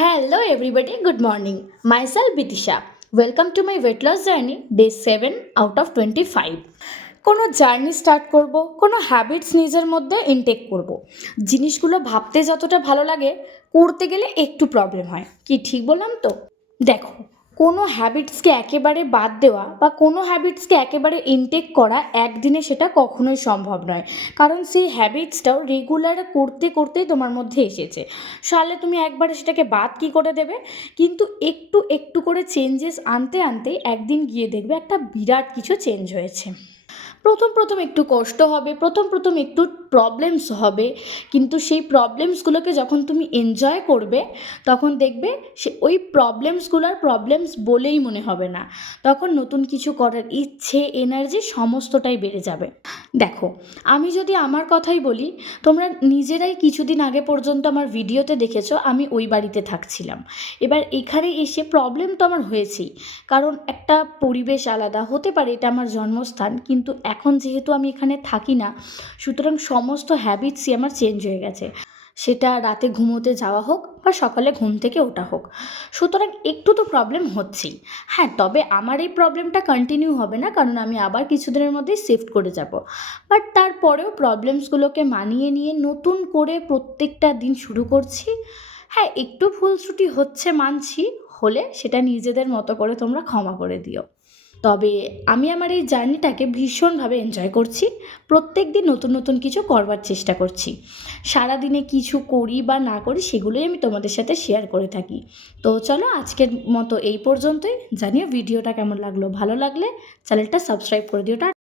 Hello, everybody. Good morning. Myself, Bitisha. Welcome to my weight loss journey, day 7 out of 25. কোনো journey start করব, কোনো habits নিজের মধ্যে intact করব। জিনিসগুলো ভাবতে যতটা ভালো লাগে, করতে গেলে একটু প্রবলেম হয়। কি ঠিক বললাম তো? দেখো, কোনো হ্যাবিটসকে একেবারে বাদ দেওয়া বা কোনো হ্যাবিটসকে একেবারে ইনটেক করা একদিনে সেটা কখনোই সম্ভব নয়। কারণ সেই হ্যাবিটসটাও রেগুলার করতে করতেই তোমার মধ্যে এসেছে। সালে তুমি একবারে সেটাকে বাদ কী করে দেবে? কিন্তু একটু একটু করে চেঞ্জেস আনতে আনতেই একদিন গিয়ে দেখবে একটা বিরাট কিছু চেঞ্জ হয়েছে। প্রথম একটু কষ্ট হবে, প্রথম একটু প্রবলেমস হবে, কিন্তু সেই প্রবলেমসগুলোকে যখন তুমি এনজয় করবে তখন দেখবে সে ওই প্রবলেমস বলেই মনে হবে না। তখন নতুন কিছু করার ইচ্ছে, এনার্জি সমস্তটাই বেড়ে যাবে। দেখো, আমি যদি আমার কথাই বলি, তোমরা নিজেরাই কিছুদিন আগে পর্যন্ত আমার ভিডিওতে দেখেছো আমি ওই বাড়িতে থাকছিলাম। এবার এখানে এসে প্রবলেম তো আমার হয়েছেই, কারণ একটা পরিবেশ আলাদা হতে পারে, এটা আমার জন্মস্থান, কিন্তু এখন যেহেতু আমি এখানে থাকি না, সুতরাং সমস্ত হ্যাবিটসই আমার চেঞ্জ হয়ে গেছে। সেটা রাতে ঘুমোতে যাওয়া হোক বা সকালে ঘুম থেকে ওঠা হোক, সুতরাং একটু তো প্রবলেম হচ্ছেই। হ্যাঁ, তবে আমার এই প্রবলেমটা কন্টিনিউ হবে না, কারণ আমি আবার কিছুদিনের মধ্যেই শিফট করে যাব। বাট তারপরেও প্রবলেমসগুলোকে মানিয়ে নিয়ে নতুন করে প্রত্যেকটা দিন শুরু করছি। হ্যাঁ, একটু ভুল ত্রুটি হচ্ছে মানছি, হলে সেটা নিজেদের মতো করে তোমরা ক্ষমা করে দিও। তবে আমি আমার এই জার্নিটাকে ভীষণভাবে এনজয় করছি। প্রত্যেক দিন নতুন নতুন কিছু করবার চেষ্টা করছি। সারাদিনে কিছু করি বা না করি সেগুলোই আমি তোমাদের সাথে শেয়ার করে থাকি। তো চলো, আজকের মতো এই পর্যন্তই। জানিও ভিডিওটা কেমন লাগলো। ভালো লাগলে চ্যানেলটা সাবস্ক্রাইব করে দিও।